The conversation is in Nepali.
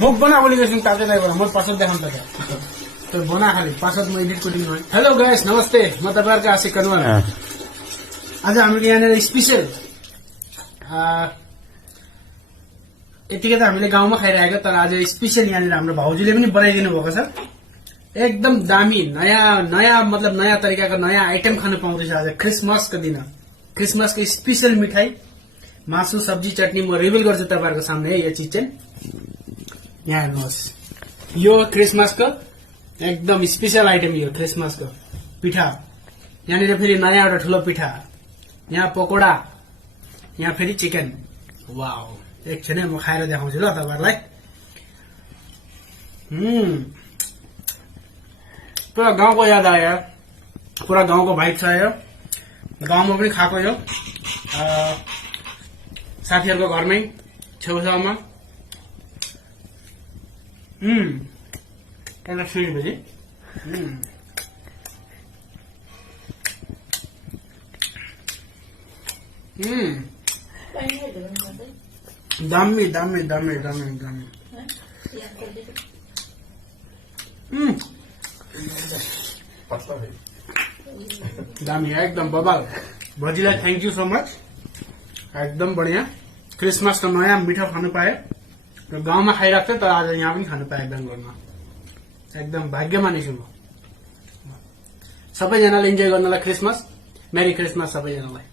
মোক বনা বুলি কৈছোঁ তাতে নাই বনা মই পাছত দেখাম তাতে তই বনা খালি পাছত মই এডিট কৰি দিম हेलो गाइस नमस्ते म तपाईहरुको आशिक कनवाल आज हामीले यहाँनिर स्पेशल यतिकै त हामीले गाउँमा खाइरहेको तर आज स्पेशल यहाँनिर हाम्रो भाउजूले पनि बनाइदिनु भएको छ एकदम दामी नयाँ मतलब नयाँ तरिकाको नयाँ आइटम खान पाउँदैछ आज क्रिसमसको दिन क्रिसमसको स्पेशल मिठाई मासु सब्जी चटनी म रिभिल गर्छु तपाईहरुको सामने यो चीज चाहिँ यहाँ हेर्नुहोस् यो क्रिसमसको एकदम स्पेशल आइटम यो क्रिसमसको पिठा यहाँनिर फेरि नयाँ एउटा ठुलो पिठा यहाँ पकोडा यहाँ फेरि चिकन वाओ एकछिन म खाएर देखाउँछु ल तपाईहरुलाई पुरा गाउँको याद आयो पुरा गाउँको भाइब छ यो गाउँमा पनि खाएको यो साथीहरुको घरमै छेउछाउमा एउटा सुनेपछि दामी दामी दामी दामी दामी दामी एकदम बबाल भजीलाई थैंक यू सो मच एकदम बढ़िया क्रिसमस का नयाँ मिठो खानु पाए र गाउँमा खाइरहेको थियो तर आज यहाँ पनि खानु पाए बेंगलोरमा एकदम भाग्यमानी छु म सबैजनाले इन्जोय गर्नलाई क्रिसमस मेरी क्रिसमस सबैजनालाई